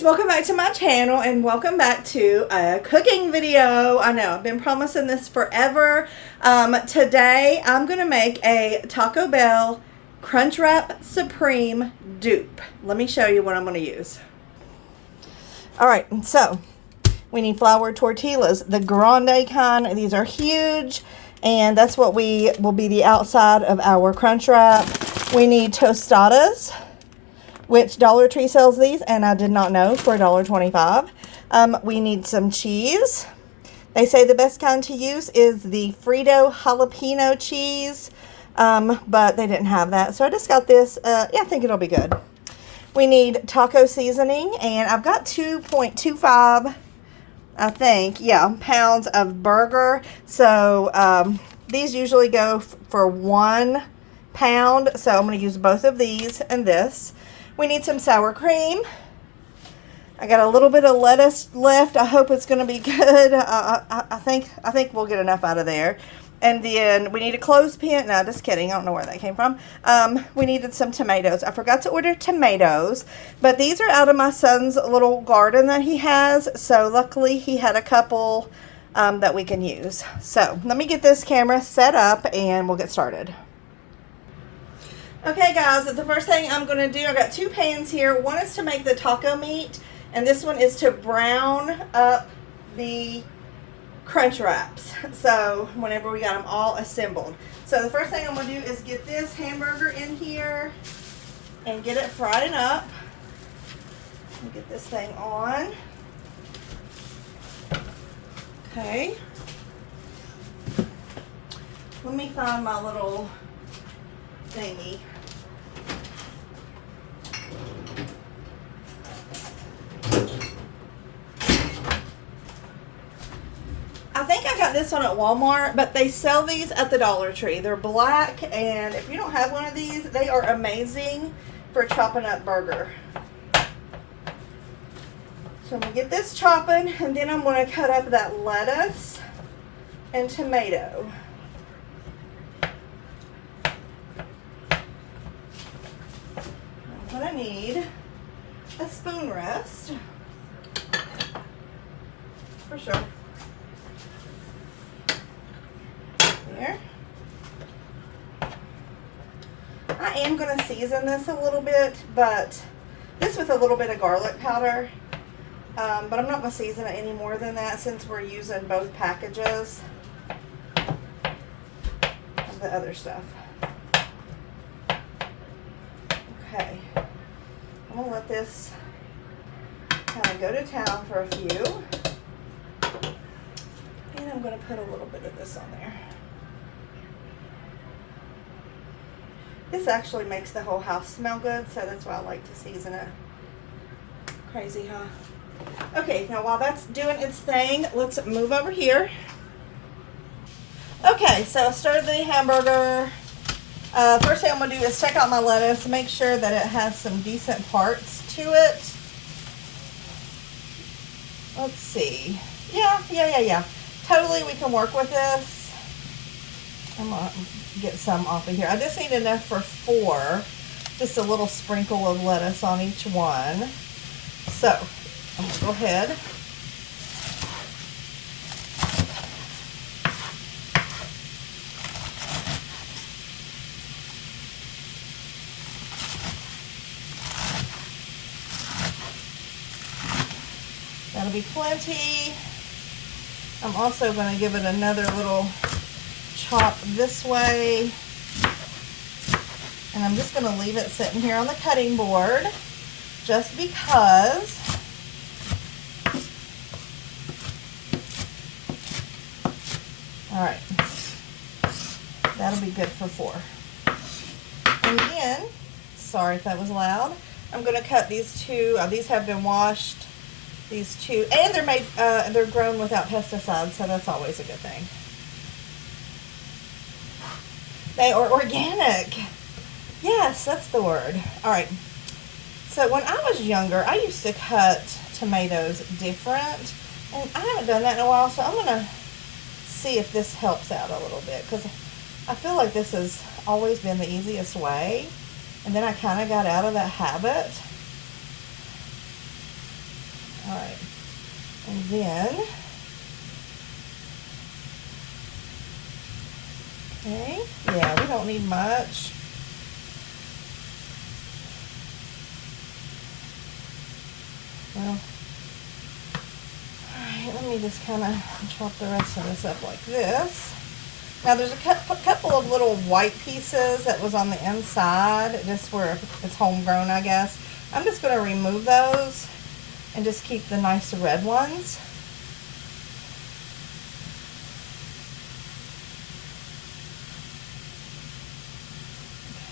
guys, welcome back to my channel and welcome back to a cooking video. I know I've been promising this forever. Today I'm gonna make a Taco Bell Crunchwrap Supreme dupe. Let me show you what I'm gonna use. All right, so we need flour tortillas, the grande kind. These are huge, and that's what will be the outside of our Crunchwrap. We need tostadas, which Dollar Tree sells these, and I did not know, for $1.25. We need some cheese. They say the best kind to use is the Frito jalapeno cheese, but they didn't have that, so I just got this. Yeah, I think it'll be good. We need taco seasoning, and I've got 2.25, I think, yeah, pounds of burger. So these usually go for 1 pound, so I'm going to use both of these and this. We need some sour cream. I got a little bit of lettuce left. I hope it's going to be good. I think we'll get enough out of there. And then we need a clothespin. No, just kidding. I don't know where that came from. We needed some tomatoes. I forgot to order tomatoes, but these are out of my son's little garden that he has. So luckily he had a couple that we can use. So let me get this camera set up and we'll get started. Okay guys, the first thing I'm going to do, I've got 2 pans here. One is to make the taco meat, and this one is to brown up the crunch wraps. So whenever we got them all assembled. So the first thing I'm going to do is get this hamburger in here and get it frying up. Let me get this thing on. Okay. Let me find my little thingy. I think I got this one at Walmart, but they sell these at the Dollar Tree. They're black, and if you don't have one of these, they are amazing for chopping up burger. So I'm going to get this chopping, and then I'm going to cut up that lettuce and tomato. What I need, a spoon rest, for sure. There. I am going to season this a little bit, but this with a little bit of garlic powder. But I'm not going to season it any more than that since we're using both packages of the other stuff. Okay. I'm going to let this kind of go to town for a few. And I'm going to put a little bit of this on there. This actually makes the whole house smell good, so that's why I like to season it. Crazy, huh? Okay, now while that's doing its thing, let's move over here. Okay, so I started the hamburger. First thing I'm going to do is check out my lettuce, make sure that it has some decent parts to it. Let's see. Yeah. Totally, we can work with this. I'm going to get some off of here. I just need enough for 4. Just a little sprinkle of lettuce on each one. So, I'm going to go ahead. That'll be plenty. I'm also going to give it another little chop this way. And I'm just going to leave it sitting here on the cutting board just because. All right. That'll be good for 4. And then, sorry if that was loud, I'm going to cut these 2. These have been washed. These 2, and they're made, they're grown without pesticides, so that's always a good thing. They are organic. Yes, that's the word. All right. So when I was younger, I used to cut tomatoes different, and I haven't done that in a while, so I'm going to see if this helps out a little bit, because I feel like this has always been the easiest way, and then I kind of got out of that habit. All right. And then, okay, yeah, we don't need much. Well, alright, let me just kind of chop the rest of this up like this. Now there's a couple of little white pieces that was on the inside, just where it's homegrown, I guess. I'm just going to remove those and just keep the nice red ones.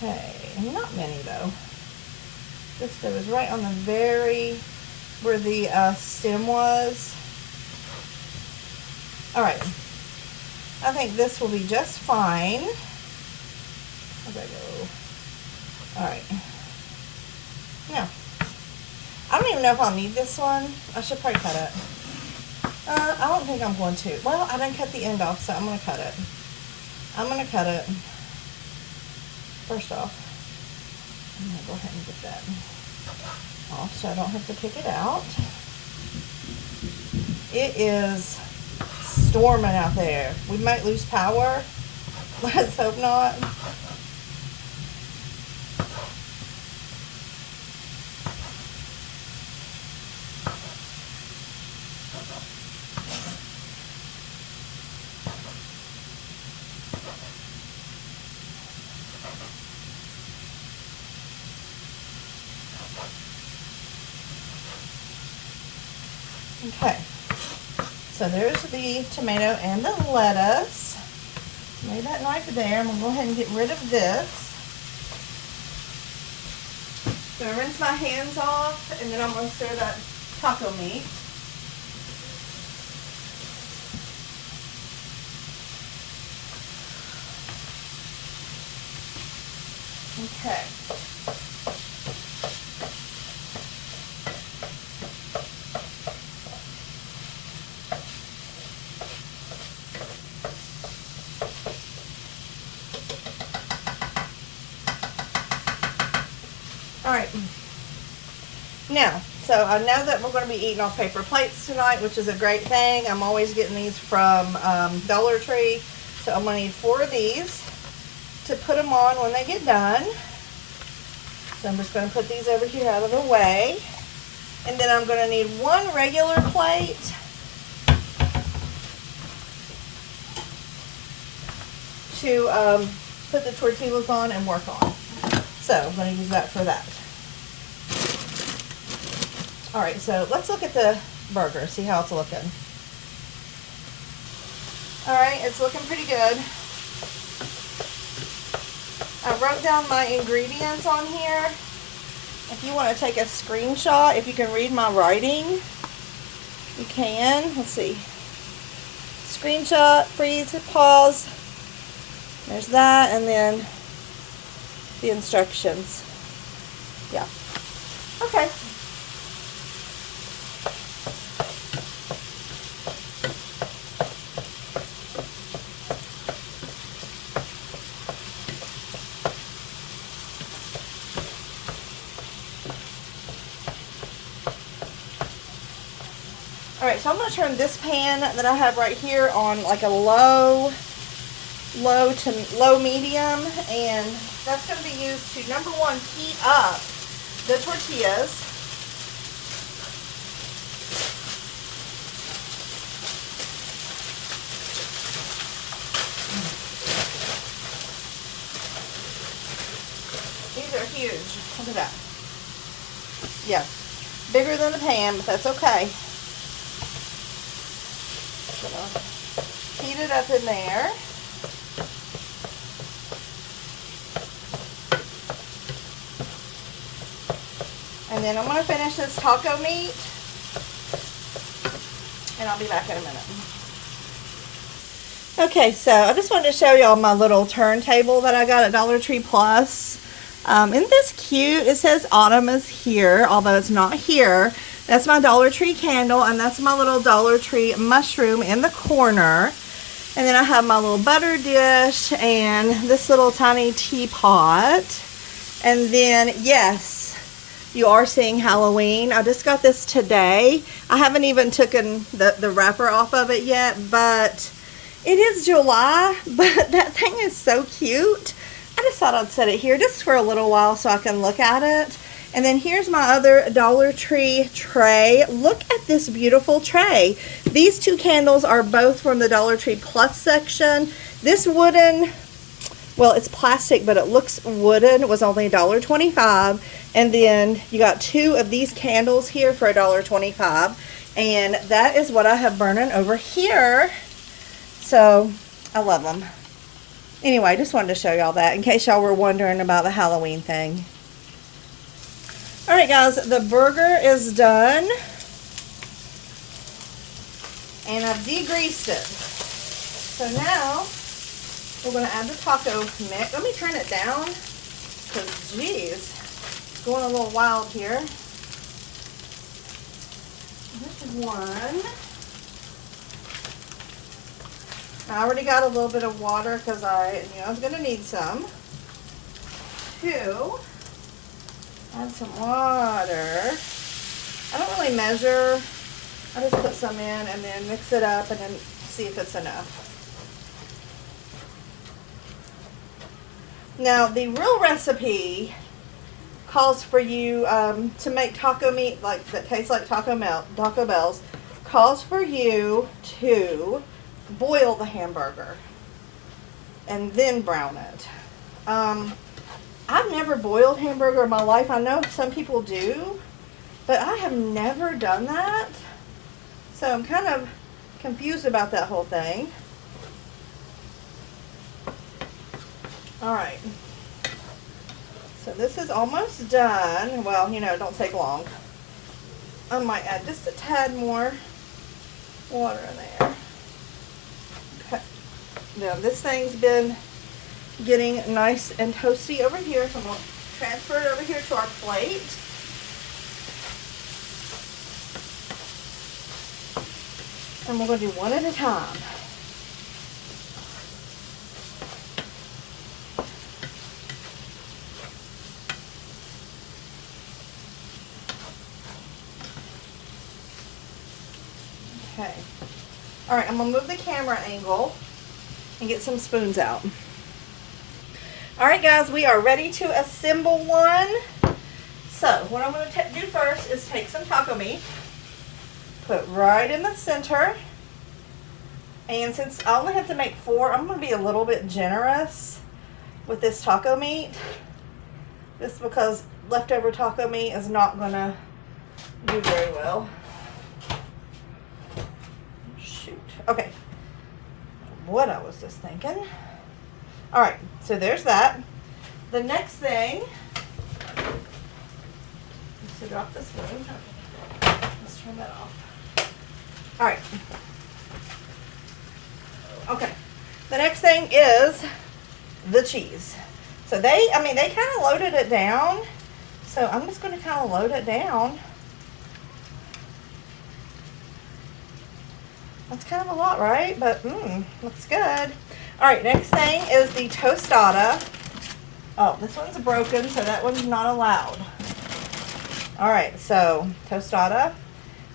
Okay, not many though. Just, it was right on the very, where the stem was. Alright, I think this will be just fine. Where'd that go? Alright. Now, I don't even know if I'll need this one. I should probably cut it. I don't think I'm going to. Well, I didn't cut the end off, so I'm going to cut it. I'm going to cut it. First off, I'm going to go ahead and get that off so I don't have to pick it out. It is storming out there. We might lose power. Let's hope not. Okay, so there's the tomato and the lettuce. Lay that knife there. I'm going to go ahead and get rid of this. I'm going to rinse my hands off, and then I'm going to stir that taco meat. Okay. Alright, now, so I know that we're going to be eating off paper plates tonight, which is a great thing. I'm always getting these from Dollar Tree, so I'm going to need 4 of these to put them on when they get done. So I'm just going to put these over here out of the way, and then I'm going to need 1 regular plate to put the tortillas on and work on. So I'm going to use that for that. Alright, so let's look at the burger, see how it's looking. Alright, it's looking pretty good. I wrote down my ingredients on here. If you want to take a screenshot, if you can read my writing, you can. Let's see. Screenshot, freeze, pause. There's that, and then the instructions. Yeah. Okay. Alright, so I'm going to turn this pan that I have right here on like a low to medium, and that's going to be used to, number 1, heat up the tortillas. These are huge. Look at that. Yeah, bigger than the pan, but that's okay. Heat it up in there. And then I'm going to finish this taco meat, and I'll be back in a minute. Okay, so I just wanted to show y'all my little turntable that I got at Dollar Tree Plus. Isn't this cute? It says autumn is here, although it's not here. That's my Dollar Tree candle, and that's my little Dollar Tree mushroom in the corner. And then I have my little butter dish and this little tiny teapot. And then, yes, you are seeing Halloween. I just got this today. I haven't even taken the wrapper off of it yet, but it is July, but that thing is so cute. I just thought I'd set it here just for a little while so I can look at it. And then here's my other Dollar Tree tray. Look at this beautiful tray. These two candles are both from the Dollar Tree Plus section. This wooden, well, it's plastic, but it looks wooden. It was only $1.25. And then you got two of these candles here for $1.25. And that is what I have burning over here. So, I love them. Anyway, just wanted to show y'all that in case y'all were wondering about the Halloween thing. Alright guys, the burger is done. And I've degreased it. So now, we're going to add the taco mix. Let me turn it down, because geez, it's going a little wild here. This is one. I already got a little bit of water because I knew I was going to need some. Two. Add some water. I don't really measure. I just put some in and then mix it up and then see if it's enough. Now, the real recipe calls for you to make taco meat like that tastes like Taco Bell's. Calls for you to boil the hamburger and then brown it. I've never boiled hamburger in my life. I know some people do, but I have never done that. So I'm kind of confused about that whole thing. Alright. So this is almost done. Well, you know, don't take long. I might add just a tad more water in there. Okay. Now this thing's been getting nice and toasty over here, so I'm going to transfer it over here to our plate. And we're going to do one at a time. Okay. Alright, I'm going to move the camera angle and get some spoons out. Alright guys, we are ready to assemble one. So, what I'm going to do first is take some taco meat, put right in the center, and since I only have to make 4, I'm going to be a little bit generous with this taco meat, just because leftover taco meat is not going to do very well. Shoot. Okay. What I was just thinking. Alright, so there's that. The next thing is to drop this spoon. Let's turn that off. Alright. Okay. The next thing is the cheese. So they kind of loaded it down. So I'm just going to kind of load it down. That's kind of a lot, right? But, looks good. Alright, next thing is the tostada. Oh, this one's broken, so that one's not allowed. Alright, so tostada.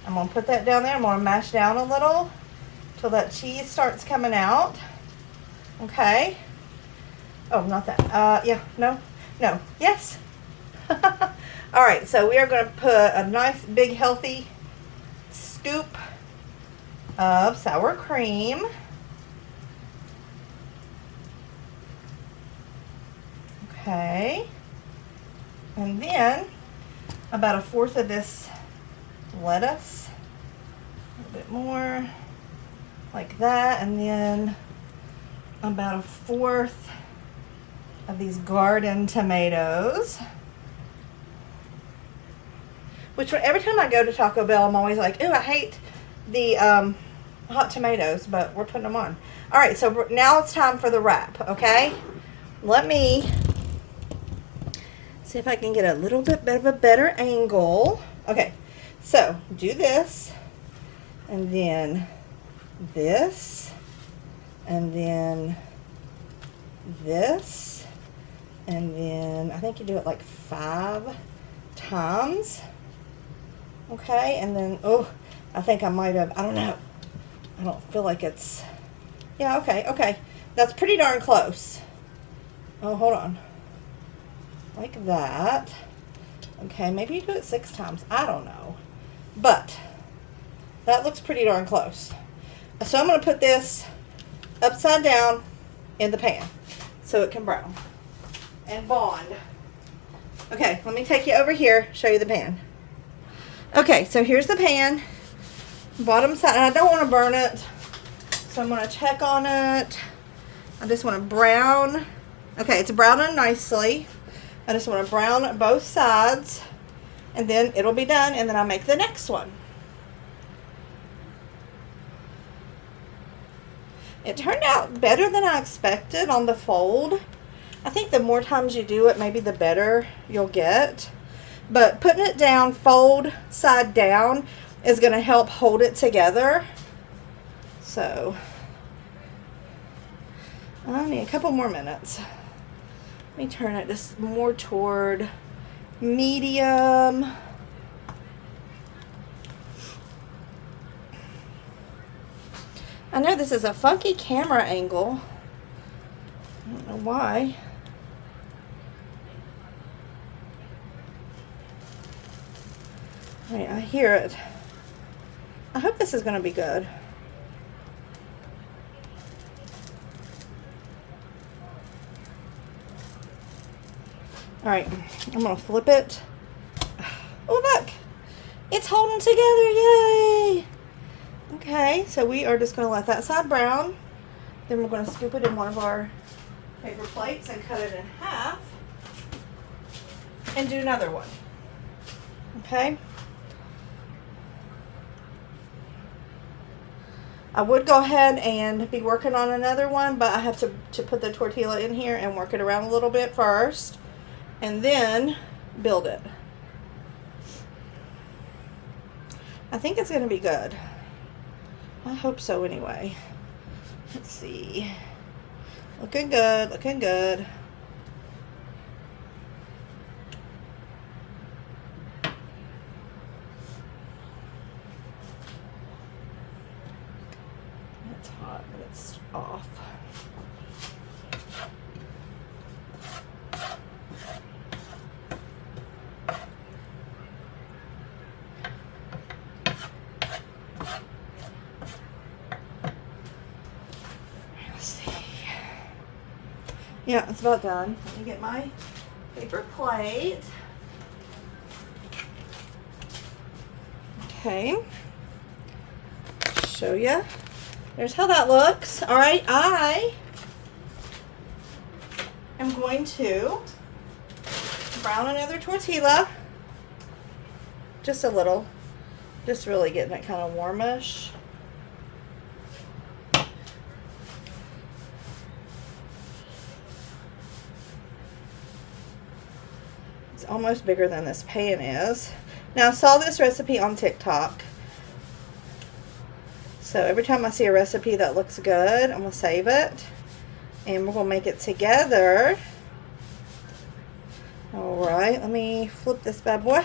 I'm going to put that down there. I'm going to mash down a little till that cheese starts coming out. Okay. Oh, not that. Yeah, no, yes. Alright, so we are going to put a nice, big, healthy scoop of sour cream. Okay, and then about 1/4 of this lettuce, a little bit more, like that, and then about 1/4 of these garden tomatoes. Which every time I go to Taco Bell, I'm always like, ooh, I hate the hot tomatoes, but we're putting them on. All right, so now it's time for the wrap, okay? Let me see if I can get a little bit of a better angle. Okay, so do this, and then this, and then this, and then I think you do it like 5 times. Okay, and then, oh, I think I might have, I don't know. I don't feel like it's, yeah, okay, okay. That's pretty darn close. Oh, hold on. Like that. Okay, maybe you do it 6 times. I don't know. But that looks pretty darn close. So I'm going to put this upside down in the pan so it can brown and bond. Okay, let me take you over here, show you the pan. Okay, so here's the pan. Bottom side, and I don't want to burn it, so I'm going to check on it. I just want to brown. Okay, it's browning nicely. I just want to brown both sides, and then it'll be done, and then I'll make the next one. It turned out better than I expected on the fold. I think the more times you do it, maybe the better you'll get. But putting it down, fold side down, is going to help hold it together. So, I need a couple more minutes. Let me turn it just more toward medium. I know this is a funky camera angle. I don't know why. Right, I hear it. I hope this is going to be good. All right, I'm going to flip it. Oh, look. It's holding together. Yay. Okay, so we are just going to let that side brown. Then we're going to scoop it in one of our paper plates and cut it in half. And do another one. Okay. I would go ahead and be working on another one, but I have to put the tortilla in here and work it around a little bit first, and then build it. I think it's going to be good. I hope so anyway. Let's see. Looking good, looking good. It's hot, but it's off. Yeah, it's about done. Let me get my paper plate. Okay. Show you. There's how that looks. All right, I am going to brown another tortilla. Just a little. Just really getting it kind of warmish. Almost bigger than this pan is. Now I saw this recipe on TikTok, so every time I see a recipe that looks good, I'm gonna save it and we're gonna make it together. All right, let me flip this bad boy.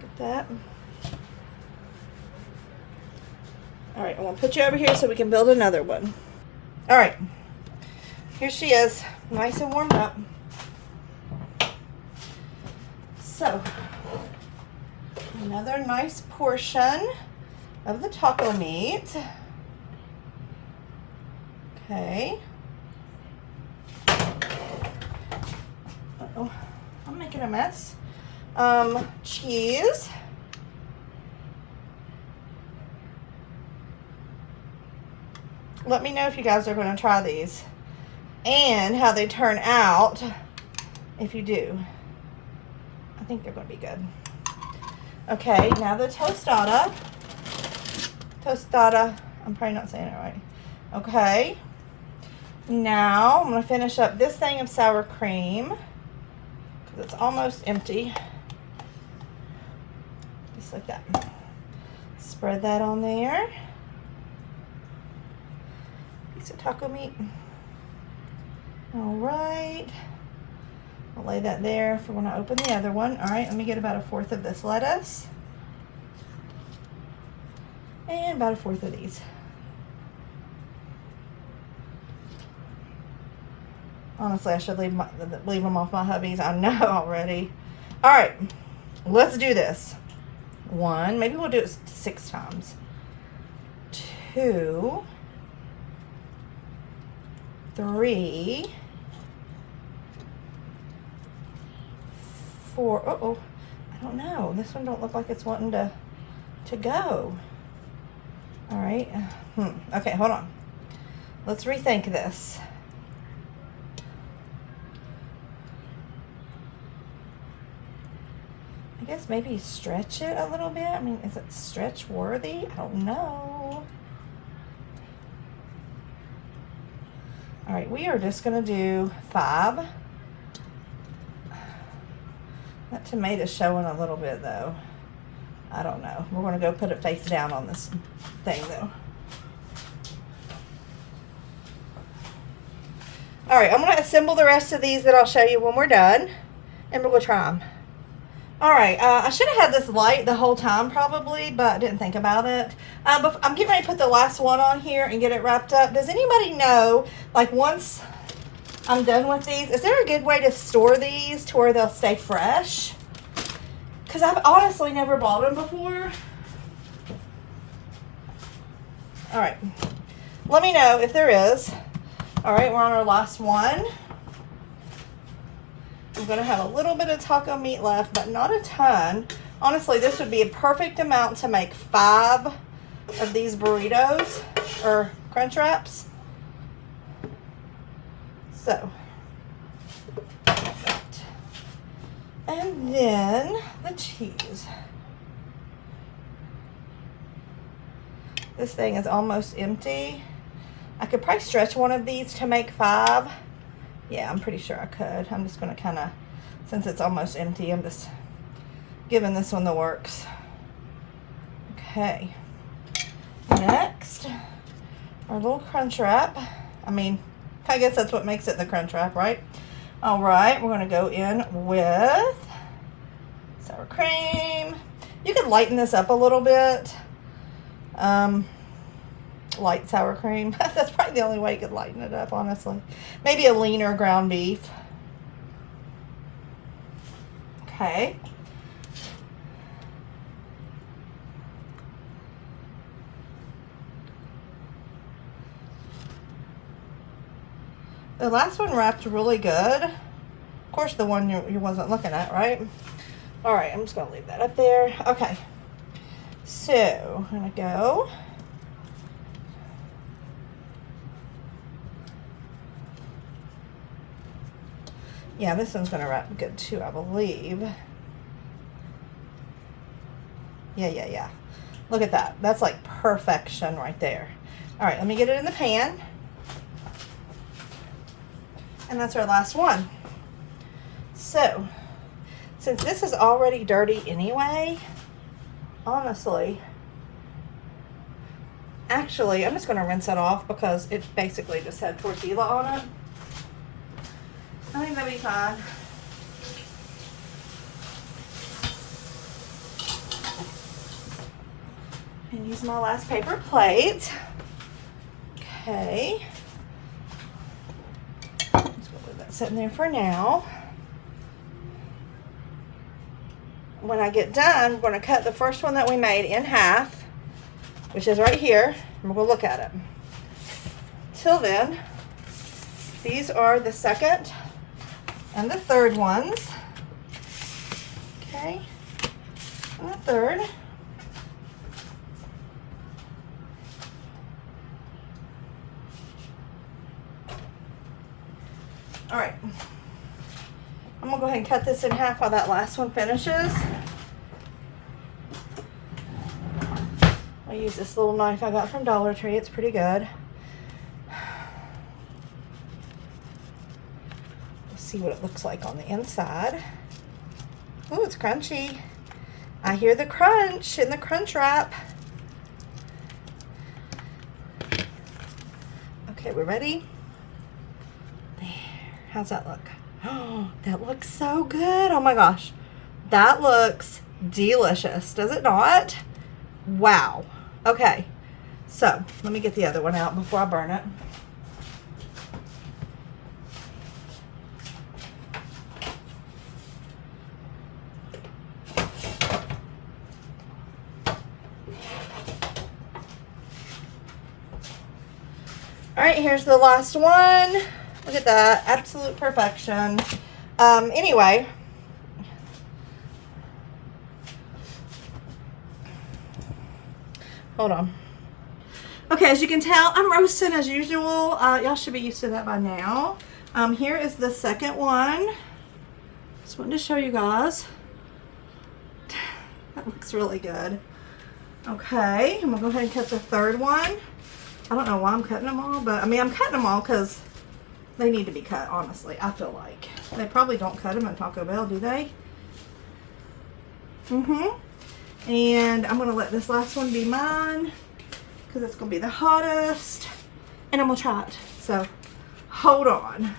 Get that. All right, I'm gonna put you over here so we can build another one. All right, here she is, nice and warmed up. So, another nice portion of the taco meat. Okay. Uh-oh, I'm making a mess. Cheese. Let me know if you guys are going to try these and how they turn out if you do. I think they're going to be good. Okay, now the tostada. I'm probably not saying it right. Okay. Now I'm going to finish up this thing of sour cream because it's almost empty. Just like that. Spread that on there. Piece of taco meat. All right. I'll lay that there for when I open the other one. All right, let me get about 1/4 of this lettuce. And about 1/4 of these. Honestly, I should leave them off my hubby's. I know already. All right, let's do this. 1, maybe we'll do it 6 times. 2, 3, 4. Uh-oh, I don't know. This one don't look like it's wanting to go. All right. Okay, hold on. Let's rethink this. I guess maybe stretch it a little bit. I mean, is it stretch worthy? I don't know. All right, we are just gonna do 5. That tomato's showing a little bit though. I don't know. We're gonna go put it face down on this thing though. All right, I'm gonna assemble the rest of these that I'll show you when we're done, and we're gonna try them. All right, I should have had this light the whole time probably, but I didn't think about it. But I'm getting ready to put the last one on here and get it wrapped up. Does anybody know, like once I'm done with these, is there a good way to store these to where they'll stay fresh? Because I've honestly never bought them before. All right, let me know if there is. All right, we're on our last one. I'm gonna have a little bit of taco meat left, but not a ton. Honestly, this would be a perfect amount to make 5 of these burritos or crunch wraps. So, and then the cheese. This thing is almost empty. I could probably stretch one of these to make 5. Yeah, I'm pretty sure I could. I'm just going to kind of, since it's almost empty, I'm just giving this one the works. Okay. Next, our little crunch wrap. I mean, I guess that's what makes it the crunch wrap, right? All right, we're going to go in with sour cream. You could lighten this up a little bit. Light sour cream. That's probably the only way you could lighten it up, honestly. Maybe a leaner ground beef. Okay. The last one wrapped really good. Of course, the one you wasn't looking at, right? All right, I'm just gonna leave that up there. Okay. So, I'm gonna go. Yeah, this one's gonna wrap good too, I believe. Yeah. Look at that. That's like perfection right there. All right, let me get it in the pan. And that's our last one. So, since this is already dirty anyway, honestly, actually, I'm just gonna rinse it off because it basically just had tortilla on it. I think that'll be fine. And use my last paper plate. Okay. Just gonna leave that sitting there for now. When I get done, we're gonna cut the first one that we made in half, which is right here, and we're gonna look at it. Till then, these are the second and the third ones. Okay, and the third. All right, I'm gonna go ahead and cut this in half while that last one finishes. I'll use this little knife I got from Dollar Tree. It's pretty good. See what it looks like on the inside. Oh, it's crunchy. I hear the crunch in the crunch wrap. Okay, we're ready. There. How's that look? Oh, that looks so good. Oh my gosh. That looks delicious, does it not? Wow. Okay, so let me get the other one out before I burn it. All right, here's the last one. Look at that, absolute perfection. Anyway, hold on. Okay, as you can tell, I'm roasting as usual. Y'all should be used to that by now. Here is the second one. Just wanted to show you guys. That looks really good. Okay, I'm gonna go ahead and cut the third one. I don't know why I'm cutting them all, but I mean, I'm cutting them all because they need to be cut, honestly. I feel like they probably don't cut them in Taco Bell, do they? And I'm gonna let this last one be mine because it's gonna be the hottest, and I'm gonna try it. So hold on.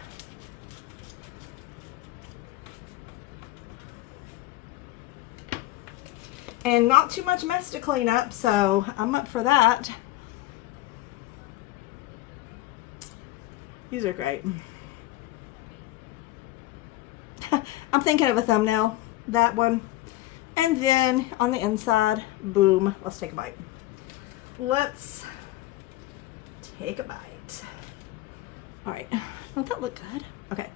And not too much mess to clean up, so I'm up for that. These are great. I'm thinking of a thumbnail, that one. And then on the inside, boom, let's take a bite. Let's take a bite. All right, don't that look good? Okay.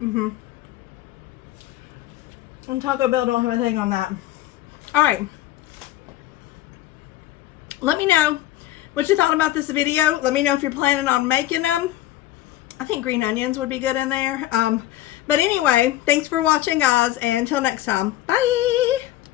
And Taco Bell don't have a thing on that. All right. Let me know what you thought about this video. Let me know if you're planning on making them. I think green onions would be good in there. But anyway, thanks for watching, guys, and until next time, bye.